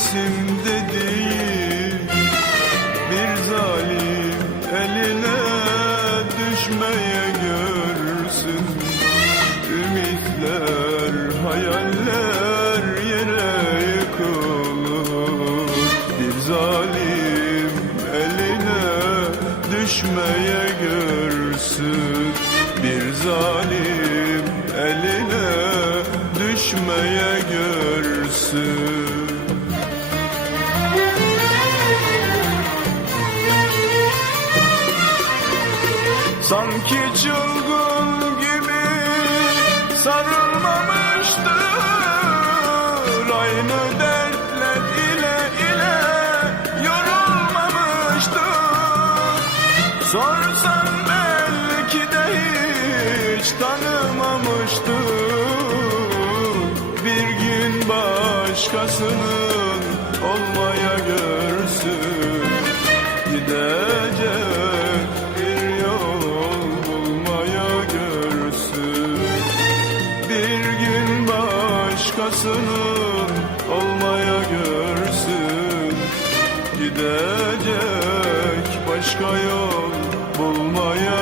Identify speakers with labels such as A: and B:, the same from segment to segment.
A: resim dediği bir zalim eline düşmeye görsün. Ümitler, hayaller yere yıkılır. Bir zalim eline düşmeye görsün. Bir zalim eline düşmeye Sanki çılgın gibi sarılmamıştır. Aynı dertler ile ile yorulmamıştır. Sorsan belki de hiç tanımamıştır. Bir gün başkasının olmaya görsün. Gidecek başkasının olmaya görsün. Gidecek başka yol bulmaya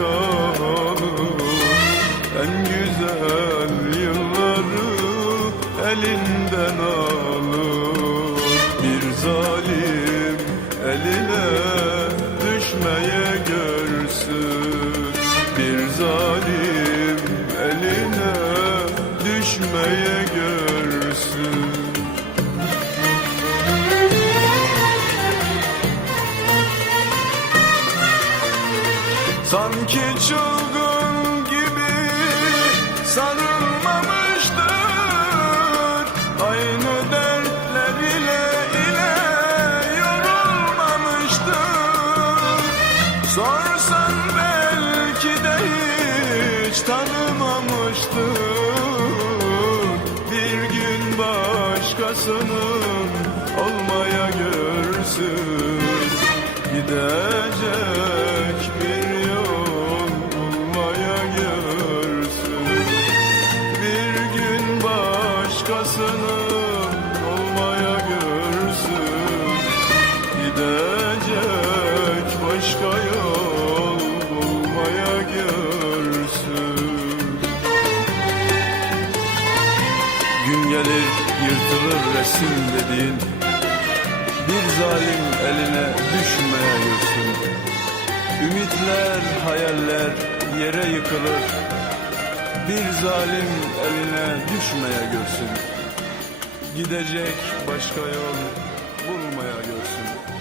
A: kalır En güzel yılları elinden alır. Bir zalim eline düşmeye görsün. Bir zalim eline düşmeye görsün Sanki çılgın gibi sarılmamıştır. Aynı dertler ile ile yorulmamıştır. Sorsan belki de hiç tanımamıştır. Bir gün başkasının olmaya görsün. Gidecek Gidecek başka yol bulmaya görsün Gün gelir yırtılır resim dediğin Bir zalim eline düşmeye görsün Ümitler, hayaller yere yıkılır Bir zalim eline düşmeye görsün Gidecek başka yol bulmaya görsün